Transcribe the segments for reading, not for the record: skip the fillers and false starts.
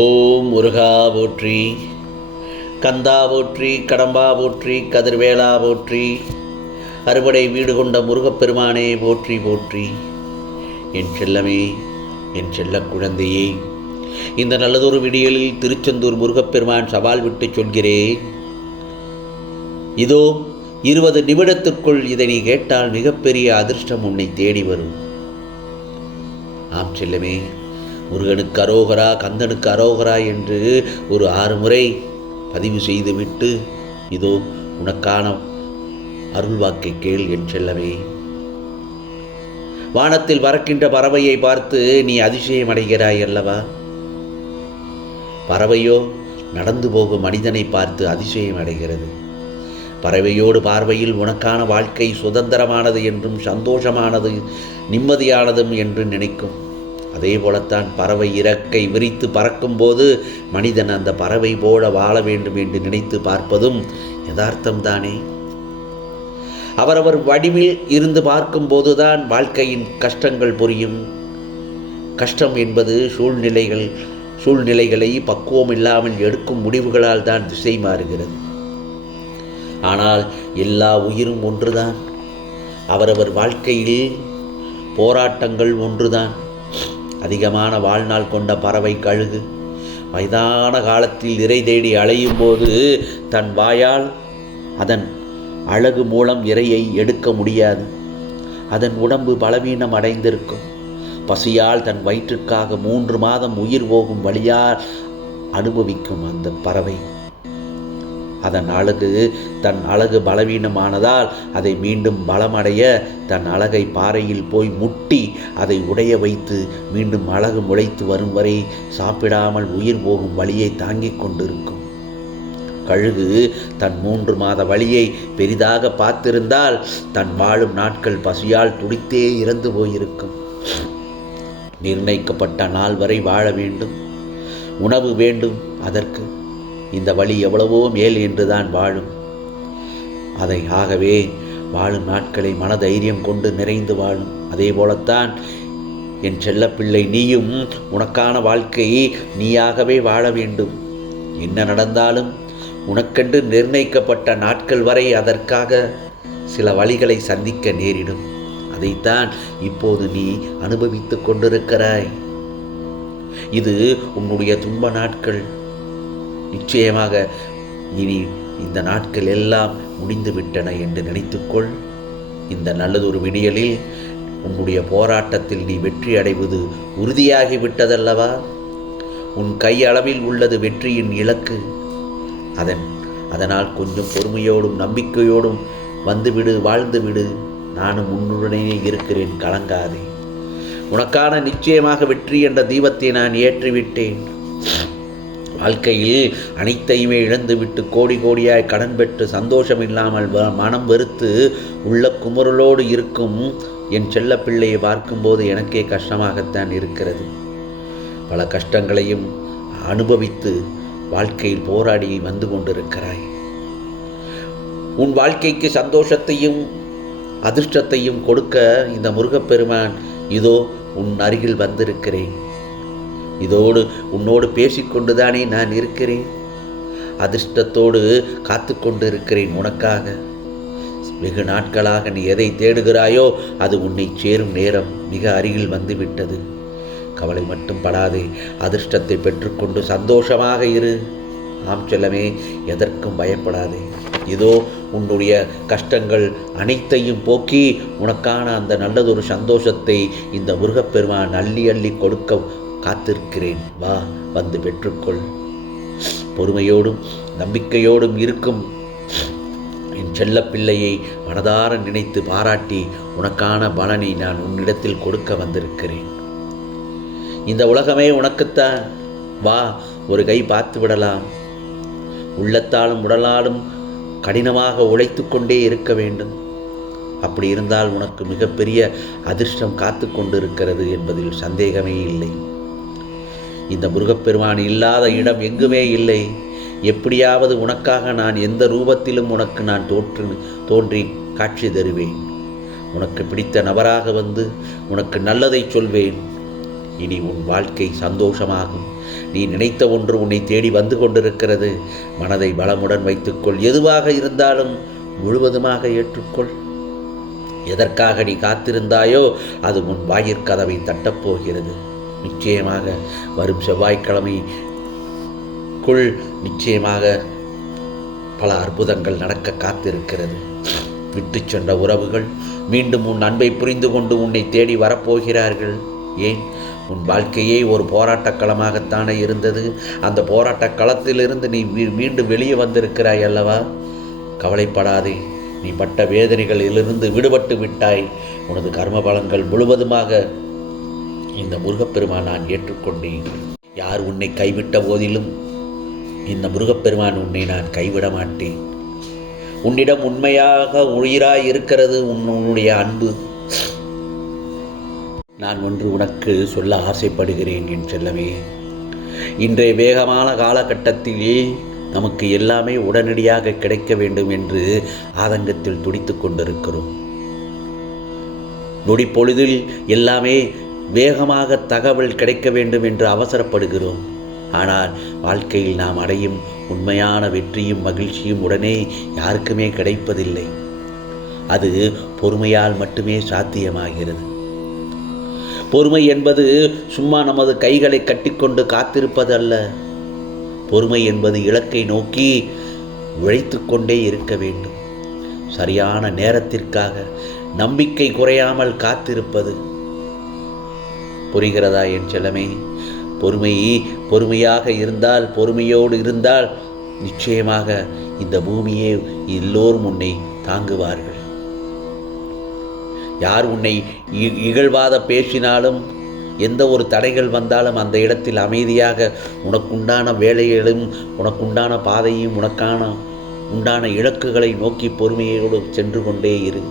ஓம் முருகா போற்றி, கந்தா போற்றி, கடம்பா போற்றி, கதிர்வேலா போற்றி, அறுபடை வீடு கொண்ட முருகப்பெருமானே போற்றி போற்றி. என் செல்லமே, என் செல்ல குழந்தையே, இந்த நல்லதொரு விடியலில் திருச்செந்தூர் முருகப்பெருமான் சவால் விட்டு சொல்கிறேன். இதோ 20 நிமிடத்திற்குள் இதை நீ கேட்டால் மிகப்பெரிய அதிர்ஷ்டம் உன்னை தேடி வரும். ஆம் செல்லமே, முருகனுக்கு அரோகரா, கந்தனுக்கு அரோகரா என்று ஒரு 6 முறை பதிவு செய்துவிட்டு இதோ உனக்கான அருள்வாக்கை கேள் என் செல்லமே. வானத்தில் பறக்கின்ற பறவையை பார்த்து நீ அதிசயம் அடைகிறாய் அல்லவா? பறவையோ நடந்து போகும் மனிதனை பார்த்து அதிசயம் அடைகிறது. பறவையோடு பார்வையில் உனக்கான வாழ்க்கை சுதந்திரமானது என்றும் சந்தோஷமானது நிம்மதியானதும் என்று நினைக்கும். அதே போலத்தான் பறவை இறக்கை விரித்து பறக்கும்போது மனிதன் அந்த பறவை போல வாழ வேண்டும் என்று நினைத்து பார்ப்பதும் யதார்த்தம்தானே. அவரவர் வடிவில் இருந்து பார்க்கும்போதுதான் வாழ்க்கையின் கஷ்டங்கள் புரியும். கஷ்டம் என்பது சூழ்நிலைகளை பக்குவம் இல்லாமல் எடுக்கும் முடிவுகளால் தான் திசை மாறுகிறது. ஆனால் எல்லா உயிரும் ஒன்றுதான். அவரவர் வாழ்க்கையில் போராட்டங்கள் ஒன்றுதான். அதிகமான வாழ்நாள் கொண்ட பறவை கழுகு வயதான காலத்தில் இரை தேடி அலையும் போது தன் வாயால் அதன் அழகு மூலம் இரையை எடுக்க முடியாது. அதன் உடம்பு பலவீனம் அடைந்திருக்கும். பசியால் தன் வயிற்றுக்காக 3 மாதம் உயிர் போகும் வழியால் அனுபவிக்கும் அந்த பறவை. தன் அழகு பலவீனமானதால் அதை மீண்டும் பலமடைய தன் அழகை பாறையில் போய் முட்டி அதை உடைய வைத்து மீண்டும் அழகு முளைத்து வரும் வரை சாப்பிடாமல் உயிர் போகும் வழியை தாங்கிக் கொண்டிருக்கும். கழுகு தன் 3 மாத வழியை பெரிதாக பார்த்திருந்தால் தன் வாழும் நாட்கள் பசியால் துடித்தே இறந்து போயிருக்கும். நிர்ணயிக்கப்பட்ட நாள் வரை வாழ வேண்டும், உணவு வேண்டும். அதற்கு இந்த வழி எவ்வளவோ மேல் என்றுதான் வாழும். ஆகவே வாழும் நாட்களை மனதைரியம் கொண்டு நிறைந்து வாழும். அதே போலத்தான் என் செல்லப்பிள்ளை, நீயும் உனக்கான வாழ்க்கையை நீயாகவே வாழ வேண்டும். என்ன நடந்தாலும் உனக்கென்று நிர்ணயிக்கப்பட்ட நாட்கள் வரை அதற்காக சில வழிகளை சந்திக்க நேரிடும். அதைத்தான் இப்போது நீ அனுபவித்து கொண்டிருக்கிறாய். இது உன்னுடைய துன்ப நாட்கள். நிச்சயமாக இனி இந்த நாட்கள் எல்லாம் முடிந்துவிட்டன என்று நினைத்துக்கொள். இந்த நல்லதொரு விடியலில் உன்னுடைய போராட்டத்தில் நீ வெற்றி அடைவது உறுதியாகிவிட்டதல்லவா? உன் கை அளவில் உள்ளது வெற்றியின் இலக்கு. அதனால் கொஞ்சம் பொறுமையோடும் நம்பிக்கையோடும் வந்துவிடு, வாழ்ந்துவிடு. நானும் உன்னுடனே இருக்கிறேன், கலங்காதே. உனக்கான நிச்சயமாக வெற்றி என்ற தீபத்தை நான் ஏற்றிவிட்டேன். வாழ்க்கையில் அனைத்தையுமே இழந்துவிட்டு கோடி கோடியாய் கடன் பெற்று சந்தோஷம் இல்லாமல் மனம் வெறுத்து உள்ள குமுறலோடு இருக்கும் என் செல்ல பிள்ளையை பார்க்கும்போது எனக்கே கஷ்டமாகத்தான் இருக்கிறது. பல கஷ்டங்களையும் அனுபவித்து வாழ்க்கையில் போராடி வந்து கொண்டிருக்கிறாய். உன் வாழ்க்கைக்கு சந்தோஷத்தையும் அதிர்ஷ்டத்தையும் கொடுக்க இந்த முருகப்பெருமான் இதோ உன் அருகில் வந்திருக்கிறேன். உன்னோடு பேசிக்கொண்டுதானே நான் இருக்கிறேன். அதிர்ஷ்டத்தோடு காத்து கொண்டு இருக்கிறேன் உனக்காக. வெகு நாட்களாக நீ எதை தேடுகிறாயோ அது உன்னை சேரும் நேரம் மிக அருகில் வந்துவிட்டது. கவலை மட்டும் படாதே. அதிர்ஷ்டத்தை பெற்றுக்கொண்டு சந்தோஷமாக இரு. ஆம் செல்லமே, எதற்கும் பயப்படாதே. இதோ உன்னுடைய கஷ்டங்கள் அனைத்தையும் போக்கி உனக்கான அந்த நல்லதொரு சந்தோஷத்தை இந்த முருகப்பெருமான் அள்ளி அள்ளி கொடுக்க காத்திருக்கிறேன். வா, வந்து பெற்றுக்கொள். பொறுமையோடும் நம்பிக்கையோடும் இருக்கும் என் செல்ல பிள்ளையை மனதார நினைத்து பாராட்டி உனக்கான பலனை நான் உன்னிடத்தில் கொடுக்க வந்திருக்கிறேன். இந்த உலகமே உனக்குத்தான். வா, ஒரு கை பார்த்து விடலாம். உள்ளத்தாலும் உடலாலும் கடினமாக உழைத்து கொண்டே இருக்க வேண்டும். அப்படி இருந்தால் உனக்கு மிகப்பெரிய அதிர்ஷ்டம் காத்து கொண்டு இருக்கிறது என்பதில் சந்தேகமே இல்லை. இந்த முருகப்பெருமான் இல்லாத இடம் எங்குமே இல்லை. எப்படியாவது உனக்காக நான் எந்த ரூபத்திலும் உனக்கு நான் தோன்றி காட்சி தருவேன். உனக்கு பிடித்த நபராக வந்து உனக்கு நல்லதை சொல்வேன். இனி உன் வாழ்க்கை சந்தோஷமாகும். நீ நினைத்த ஒன்று உன்னை தேடி வந்து கொண்டிருக்கிறது. மனதை பலமுடன் வைத்துக்கொள். எதுவாக இருந்தாலும் முழுவதுமாக ஏற்றுக்கொள். எதற்காக நீ காத்திருந்தாயோ அது உன் வாயிற்கதவை தட்டப்போகிறது. நிச்சயமாக வரும் செவ்வாய்க்கிழமைக்குள் நிச்சயமாக பல அற்புதங்கள் நடக்க காத்திருக்கிறது. விட்டு சென்ற உறவுகள் மீண்டும் உன் அன்பை புரிந்து கொண்டு உன்னை தேடி வரப்போகிறார்கள். ஏன், உன் வாழ்க்கையே ஒரு போராட்டக் களமாகத்தானே இருந்தது. அந்த போராட்டக் களத்திலிருந்து நீ மீண்டும் வெளியே வந்திருக்கிறாய் அல்லவா? கவலைப்படாதே. நீ பட்ட வேதனைகளிலிருந்து விடுபட்டு விட்டாய். உனது கர்ம பலங்கள் முழுவதுமாக இந்த முருகப்பெருமான் நான் ஏற்றுக்கொண்டேன். யார் உன்னை கைவிட்ட போதிலும் இந்த முருகப்பெருமான் உன்னை நான் கைவிட மாட்டேன். உன்னிடம் உண்மையாக உயிராய் இருக்கிறது உன்னுடைய அன்பு. நான் ஒன்று உனக்கு சொல்ல ஆசைப்படுகிறேன் என் செல்லமே. இன்றைய வேகமான காலகட்டத்திலே நமக்கு எல்லாமே உடனடியாக கிடைக்க வேண்டும் என்று ஆதங்கத்தில் துடித்து கொண்டிருக்கிறோம். நொடி பொழுதில் எல்லாமே வேகமாக தகவல் கிடைக்க வேண்டும் என்று அவசரப்படுகிறோம். ஆனால் வாழ்க்கையில் நாம் அடையும் உண்மையான வெற்றியும் மகிழ்ச்சியும் உடனே யாருக்குமே கிடைப்பதில்லை. அது பொறுமையால் மட்டுமே சாத்தியமாகிறது. பொறுமை என்பது சும்மா நமது கைகளை கட்டிக்கொண்டு காத்திருப்பது அல்ல. பொறுமை என்பது இலக்கை நோக்கி உழைத்து கொண்டே இருக்க வேண்டும். சரியான நேரத்திற்காக நம்பிக்கை குறையாமல் காத்திருப்பது. புரிகிறதா என் செல்லமே? பொறுமையாக இருந்தால், பொறுமையோடு இருந்தால் நிச்சயமாக இந்த பூமியே எல்லோரும் உன்னை தாங்குவார்கள். யார் உன்னை இகழ்வாத பேசினாலும், எந்த ஒரு தடைகள் வந்தாலும் அந்த இடத்தில் அமைதியாக உனக்குண்டான வேலைகளும் உனக்குண்டான பாதையும் உண்டான இலக்குகளை நோக்கி பொறுமையோடு சென்று கொண்டே இரு.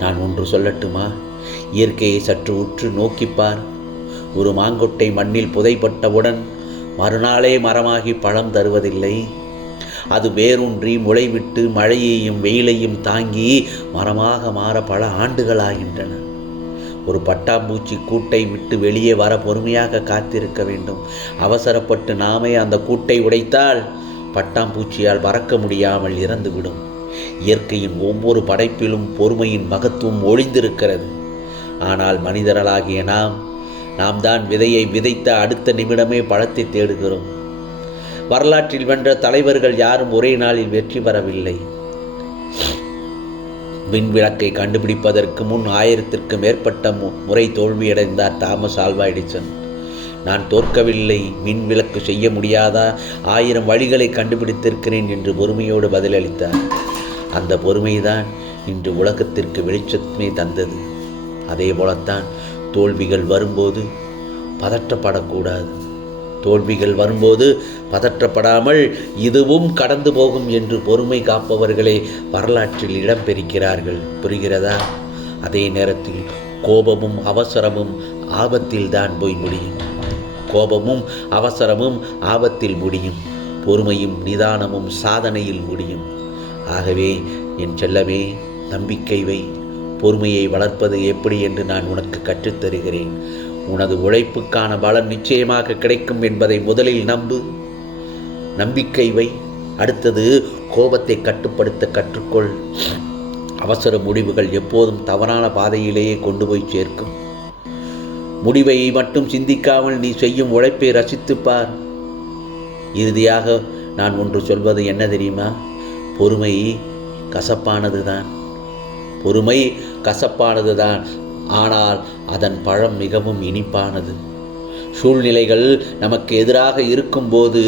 நான் ஒன்று சொல்லட்டுமா? இயற்கையை சற்று உற்று நோக்கிப்பார். ஒரு மாங்கொட்டை மண்ணில் புதைப்பட்டவுடன் மறுநாளே மரமாகி பழம் தருவதில்லை. அது வேரூன்றி முளைவிட்டு மழையையும் வெயிலையும் தாங்கி மரமாக மாற பல ஆண்டுகளாகின்றன. ஒரு பட்டாம்பூச்சி கூட்டை விட்டு வெளியே வர பொறுமையாக காத்திருக்க வேண்டும். அவசரப்பட்டு நாமே அந்த கூட்டை உடைத்தால் பட்டாம்பூச்சியால் பறக்க முடியாமல் இறந்துவிடும். இயற்கையின் ஒவ்வொரு படைப்பிலும் பொறுமையின் மகத்துவம் ஒளிந்திருக்கிறது. ஆனால் மனிதர்களாகிய நாம் தான் விதையை விதைத்த அடுத்த நிமிடமே பழத்தை தேடுகிறோம். வரலாற்றில் வென்ற தலைவர்கள் யாரும் ஒரே நாளில் வெற்றி பெறவில்லை. விண்விளக்கை கண்டுபிடிப்பதற்கு முன் 1000ற்கு மேற்பட்ட முறை தோல்வியடைந்தார் தாமஸ் ஆல்வா எடிசன். நான் தோற்கவில்லை, மின்விளக்கு செய்ய முடியாதா, 1000 வழிகளை கண்டுபிடித்திருக்கிறேன் என்று பொறுமையோடு பதிலளித்தார். அந்த பொறுமைதான் இன்று உலகத்திற்கு வெளிச்சமே தந்தது. அதே போலத்தான் தோல்விகள் வரும்போது பதற்றப்படக்கூடாது. தோல்விகள் வரும்போது பதற்றப்படாமல் இதுவும் கடந்து போகும் என்று பொறுமை காப்பவர்களே வரலாற்றில் இடம் பெறுகிறார்கள். புரிகிறதா? அதே நேரத்தில் கோபமும் அவசரமும் ஆபத்தில் தான் போய் முடியும். கோபமும் அவசரமும் ஆபத்தில் முடியும். பொறுமையும் நிதானமும் சாதனையில் முடியும். ஆகவே என் செல்லமே, நம்பிக்கை வை. பொறுமையை வளர்ப்பது எப்படி என்று நான் உனக்கு கற்றுத்தருகிறேன். உனது உழைப்புக்கான பலன் நிச்சயமாக கிடைக்கும் என்பதை முதலில் நம்பு. நம்பிக்கை வை. அடுத்தது, கோபத்தை கட்டுப்படுத்த கற்றுக்கொள். அவசர முடிவுகள் எப்போதும் தவறான பாதையிலேயே கொண்டு போய் சேர்க்கும். முடிவை மட்டும் சிந்திக்காமல் நீ செய்யும் உழைப்பை ரசித்துப்பார். இறுதியாக நான் ஒன்று சொல்வது என்ன தெரியுமா? பொறுமை கசப்பானதுதான். பொறுமை கசப்பானதுதான், ஆனால் அதன் பழம் மிகவும் இனிப்பானது. சூழ்நிலைகள் நமக்கு எதிராக இருக்கும்போது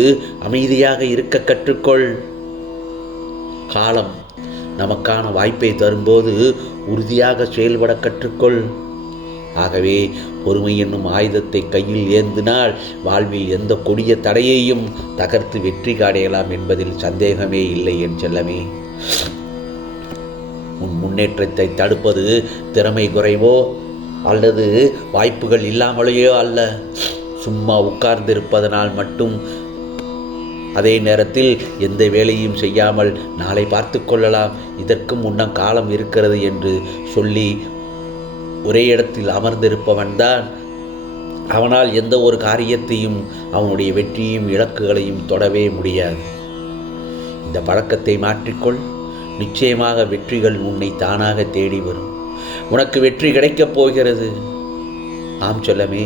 அமைதியாக இருக்க கற்றுக்கொள். காலம் நமக்கான வாய்ப்பை தரும்போது உறுதியாக செயல்பட கற்றுக்கொள். ஆகவே பொறுமை என்னும் ஆயுதத்தை கையில் ஏந்தினால் வாழ்வில் எந்த கொடிய தடையையும் தகர்த்து வெற்றி காடையலாம் என்பதில் சந்தேகமே இல்லை என் செல்லமே. உன் முன்னேற்றத்தை தடுப்பது திறமை குறைவோ அல்லது வாய்ப்புகள் இல்லாமலேயோ அல்ல. சும்மா உட்கார்ந்திருப்பதனால் மட்டும், அதே நேரத்தில் எந்த வேலையும் செய்யாமல் நாளை பார்த்து கொள்ளலாம், இதற்கும் முன்னம் காலம் இருக்கிறது என்று சொல்லி ஒரே இடத்தில் அமர்ந்திருப்பவன்தான் அவனால் எந்த ஒரு காரியத்தையும் அவனுடைய வெற்றியும் இலக்குகளையும் தொடவே முடியாது. இந்த பழக்கத்தை மாற்றிக்கொள். நிச்சயமாக வெற்றிகள் உன்னை தானாக தேடி வரும். உனக்கு வெற்றி கிடைக்கப் போகிறது. ஆம் செல்லமே,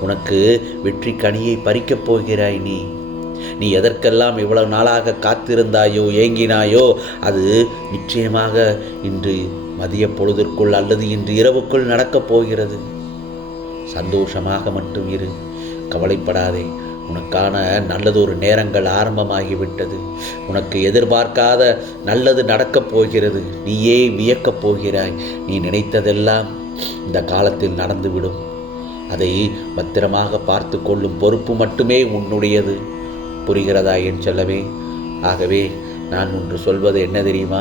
உனக்கு வெற்றி கனியை பறிக்கப் போகிறாய். நீ எதற்கெல்லாம் இவ்வளவு நாளாக காத்திருந்தாயோ ஏங்கினாயோ அது நிச்சயமாக இன்று மதிய பொழுதிற்குள் அல்லது இன்று இரவுக்குள் நடக்கப் போகிறது. சந்தோஷமாக மட்டும் இரு, கவலைப்படாதே. உனக்கான நல்லதொரு நேரங்கள் ஆரம்பமாகிவிட்டது. உனக்கு எதிர்பார்க்காத நல்லது நடக்கப் போகிறது. நீயே வியக்கப் போகிறாய். நீ நினைத்ததெல்லாம் இந்த காலத்தில் நடந்துவிடும். அதை பத்திரமாக பார்த்து கொள்ளும் பொறுப்பு மட்டுமே உன்னுடையது. புரிகிறதா என் செல்லவே? ஆகவே நான் ஒன்று சொல்வது என்ன தெரியுமா?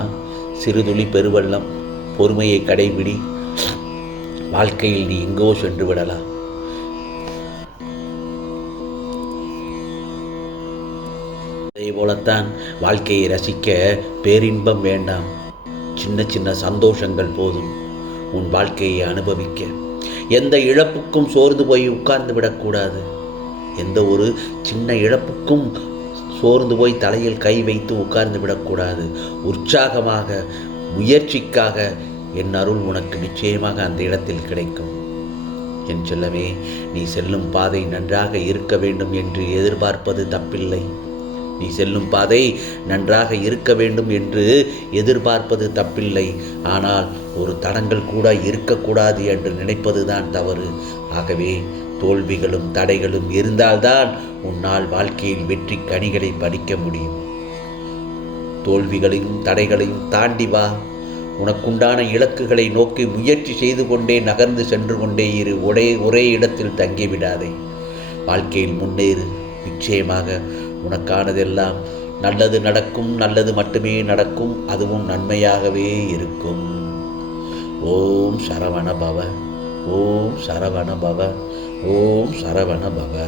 சிறுதுளி பெருவெள்ளம். பொறுமையை கடைபிடி. வாழ்க்கையில் நீ எங்கோ சென்று விடலாம். அதே போலத்தான் வாழ்க்கையை ரசிக்க பேரின்பம் வேண்டாம். சின்ன சின்ன சந்தோஷங்கள் போதும் உன் வாழ்க்கையை அனுபவிக்க. எந்த இழப்புக்கும் சோர்ந்து போய் உட்கார்ந்து விடக்கூடாது. எந்த ஒரு சின்ன இழப்புக்கும் சோர்ந்து போய் தலையில் கை வைத்து உட்கார்ந்து விடக்கூடாது. உற்சாகமாக முயற்சிக்காக என் அருள் உனக்கு நிச்சயமாக அந்த இடத்தில் கிடைக்கும். என் செல்லமே, நீ செல்லும் பாதை நன்றாக இருக்க வேண்டும் என்று எதிர்பார்ப்பது தப்பில்லை. நீ செல்லும் பாதை நன்றாக இருக்க வேண்டும் என்று எதிர்பார்ப்பது தப்பில்லை. ஆனால் ஒரு தடங்கள் கூட இருக்கக்கூடாது என்று நினைப்பதுதான் தவறு. ஆகவே தோல்விகளும் தடைகளும் இருந்தால்தான் உன்னால் வாழ்க்கையில் வெற்றி கனிகளை படிக்க முடியும். தோல்விகளையும் தடைகளையும் தாண்டி வா. உனக்குண்டான இலக்குகளை நோக்கி முயற்சி செய்து கொண்டே நகர்ந்து சென்று கொண்டே இரு. ஒரே இடத்தில் தங்கிவிடாதே. வாழ்க்கையில் முன்னேறு. நிச்சயமாக உனக்கானதெல்லாம் நல்லது நடக்கும். நல்லது மட்டுமே நடக்கும். அதுவும் நன்மையாகவே இருக்கும். ஓம் சரவண பவ. ஓம் சரவண பவ. ஓம் சரவண பவ.